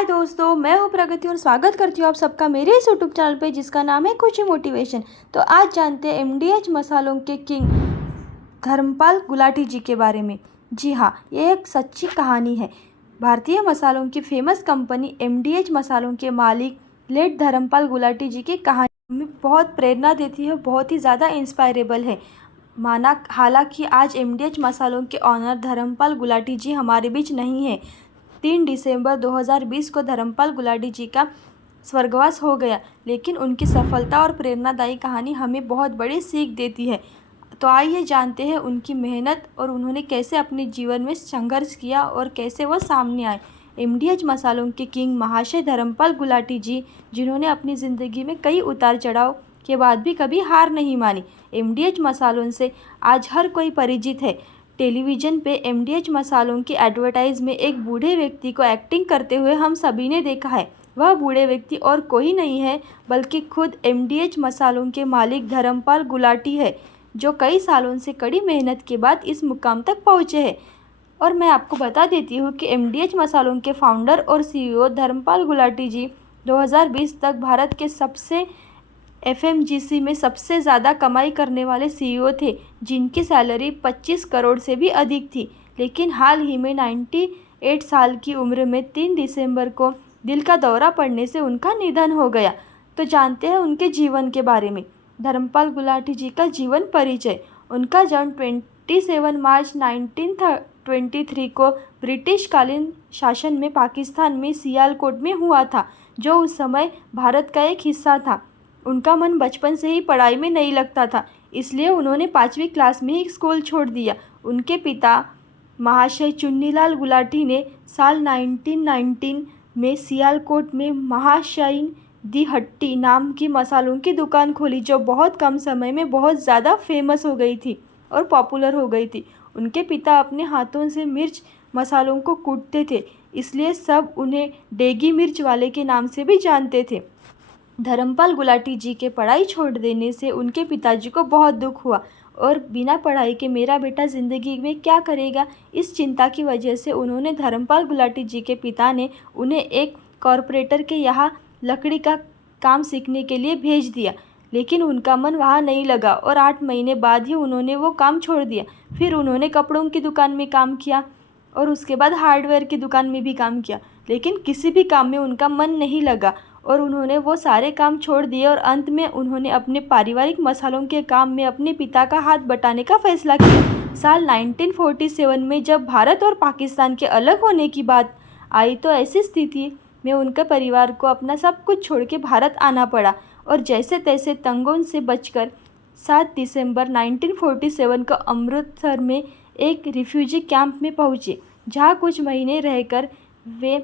हाय दोस्तों, मैं हूँ प्रगति और स्वागत करती हूँ आप सबका मेरे इस यूट्यूब चैनल पे जिसका नाम है खुशी मोटिवेशन। तो आज जानते हैं एमडीएच मसालों के किंग धर्मपाल गुलाटी जी के बारे में। जी हाँ, ये एक सच्ची कहानी है। भारतीय मसालों की फेमस कंपनी एमडीएच मसालों के मालिक लेट धर्मपाल गुलाटी जी की कहानी में बहुत प्रेरणा देती है, बहुत ही ज़्यादा इंस्पायरेबल है। माना हालांकि आज एमडीएच मसालों के ऑनर धर्मपाल गुलाटी जी हमारे बीच नहीं है। 3 दिसंबर 2020 को धर्मपाल गुलाटी जी का स्वर्गवास हो गया, लेकिन उनकी सफलता और प्रेरणादायी कहानी हमें बहुत बड़ी सीख देती है। तो आइए जानते हैं उनकी मेहनत और उन्होंने कैसे अपने जीवन में संघर्ष किया और कैसे वह सामने आए। एमडीएच मसालों के किंग महाशय धर्मपाल गुलाटी जी, जिन्होंने अपनी ज़िंदगी में कई उतार चढ़ाव के बाद भी कभी हार नहीं मानी। एमडीएच मसालों से आज हर कोई परिचित है। टेलीविज़न पे एमडीएच मसालों की एडवर्टाइज में एक बूढ़े व्यक्ति को एक्टिंग करते हुए हम सभी ने देखा है। वह बूढ़े व्यक्ति और कोई नहीं है बल्कि खुद एमडीएच मसालों के मालिक धर्मपाल गुलाटी है, जो कई सालों से कड़ी मेहनत के बाद इस मुकाम तक पहुँचे हैं। और मैं आपको बता देती हूँ कि एमडीएच मसालों के फाउंडर और सीईओ धर्मपाल गुलाटी जी 2020 तक भारत के सबसे एफएमजीसी में सबसे ज़्यादा कमाई करने वाले सीईओ थे, जिनकी सैलरी 25 करोड़ से भी अधिक थी। लेकिन हाल ही में 98 साल की उम्र में 3 दिसंबर को दिल का दौरा पड़ने से उनका निधन हो गया। तो जानते हैं उनके जीवन के बारे में। धर्मपाल गुलाटी जी का जीवन परिचय। उनका जन्म 27 मार्च 1923 को ब्रिटिश कालीन शासन में पाकिस्तान में सियालकोट में हुआ था, जो उस समय भारत का एक हिस्सा था। उनका मन बचपन से ही पढ़ाई में नहीं लगता था, इसलिए उन्होंने 5वीं क्लास में ही स्कूल छोड़ दिया। उनके पिता महाशय चुन्नीलाल गुलाटी ने साल 1919 में सियालकोट में महाशयन दी हट्टी नाम की मसालों की दुकान खोली, जो बहुत कम समय में बहुत ज़्यादा फेमस हो गई थी और पॉपुलर हो गई थी। उनके पिता अपने हाथों से मिर्च मसालों को कूटते थे, इसलिए सब उन्हें डेगी मिर्च वाले के नाम से भी जानते थे। धर्मपाल गुलाटी जी के पढ़ाई छोड़ देने से उनके पिताजी को बहुत दुख हुआ और बिना पढ़ाई के मेरा बेटा ज़िंदगी में क्या करेगा, इस चिंता की वजह से उन्होंने धर्मपाल गुलाटी जी के पिता ने उन्हें एक कॉरपोरेटर के यहाँ लकड़ी का काम सीखने के लिए भेज दिया। लेकिन उनका मन वहाँ नहीं लगा और 8 महीने बाद ही उन्होंने वो काम छोड़ दिया। फिर उन्होंने कपड़ों की दुकान में काम किया और उसके बाद हार्डवेयर की दुकान में भी काम किया, लेकिन किसी भी काम में उनका मन नहीं लगा और उन्होंने वो सारे काम छोड़ दिए और अंत में उन्होंने अपने पारिवारिक मसालों के काम में अपने पिता का हाथ बटाने का फैसला किया। साल 1947 में जब भारत और पाकिस्तान के अलग होने की बात आई, तो ऐसी स्थिति में उनके परिवार को अपना सब कुछ छोड़ के भारत आना पड़ा और जैसे तैसे तंगों से बचकर 7 दिसंबर 1947 को अमृतसर में एक रिफ्यूजी कैंप में पहुँचे, जहाँ कुछ महीने रहकर वे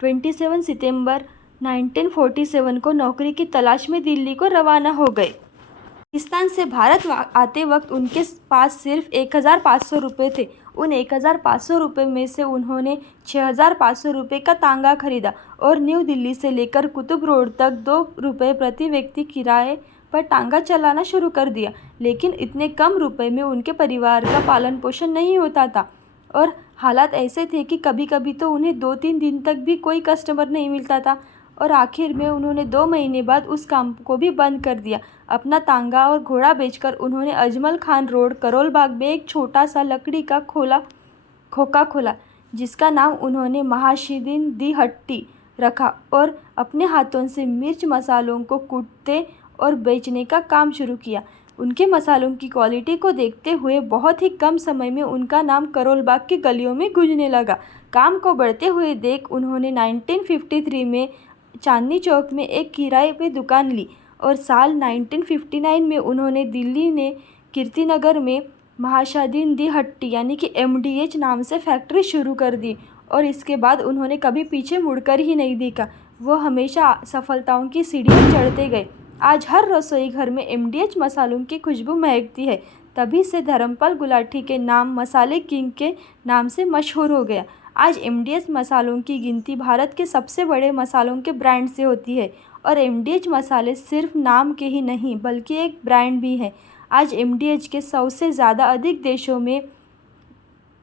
27 सितंबर 1947 को नौकरी की तलाश में दिल्ली को रवाना हो गए। पाकिस्तान से भारत आते वक्त उनके पास सिर्फ 1500 रुपये थे। उन 1500 रुपये में से उन्होंने 6500 रुपये का तांगा खरीदा और न्यू दिल्ली से लेकर कुतुब रोड तक 2 रुपये प्रति व्यक्ति किराए पर तांगा चलाना शुरू कर दिया। लेकिन इतने कम रुपए में उनके परिवार का पालन पोषण नहीं होता था और हालात ऐसे थे कि कभी कभी तो उन्हें 2-3 दिन तक भी कोई कस्टमर नहीं मिलता था और आखिर में उन्होंने 2 महीने बाद उस काम को भी बंद कर दिया। अपना तांगा और घोड़ा बेचकर उन्होंने अजमल खान रोड करोल बाग में एक छोटा सा लकड़ी का खोखा खोला, जिसका नाम उन्होंने महाशयन दी हट्टी रखा और अपने हाथों से मिर्च मसालों को कूटते और बेचने का काम शुरू किया। उनके मसालों की क्वालिटी को देखते हुए बहुत ही कम समय में उनका नाम करोल बाग की गलियों में गूंजने लगा। काम को बढ़ते हुए देख उन्होंने 1953 में चांदनी चौक में एक किराए पे दुकान ली और साल 1959 में उन्होंने दिल्ली ने कीर्तिनगर में महाशयन दी हट्टी यानी कि एमडीएच नाम से फैक्ट्री शुरू कर दी और इसके बाद उन्होंने कभी पीछे मुड़कर ही नहीं देखा। वो हमेशा सफलताओं की सीढ़ियाँ चढ़ते गए। आज हर रसोई घर में एमडीएच मसालों की खुशबू महकती है। तभी से धर्मपाल गुलाटी के नाम मसाले किंग के नाम से मशहूर हो गया। आज एमडीएच मसालों की गिनती भारत के सबसे बड़े मसालों के ब्रांड से होती है और एमडीएच मसाले सिर्फ नाम के ही नहीं बल्कि एक ब्रांड भी है। आज एमडीएच के 100 से ज़्यादा अधिक देशों में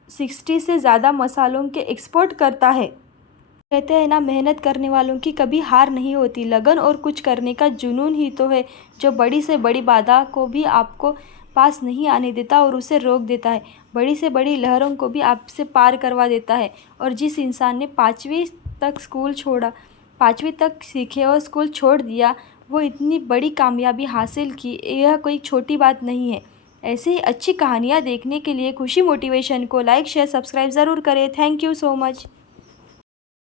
60 से ज़्यादा मसालों के एक्सपोर्ट करता है। कहते हैं ना, मेहनत करने वालों की कभी हार नहीं होती। लगन और कुछ करने का जुनून ही तो है जो बड़ी से बड़ी बाधा को भी आपको पास नहीं आने देता और उसे रोक देता है। बड़ी से बड़ी लहरों को भी आपसे पार करवा देता है। और जिस इंसान ने 5वीं तक सीखे और स्कूल छोड़ दिया, वो इतनी बड़ी कामयाबी हासिल की, यह कोई छोटी बात नहीं है। ऐसी ही अच्छी कहानियाँ देखने के लिए खुशी मोटिवेशन को लाइक शेयर सब्सक्राइब ज़रूर करें। Thank you so much.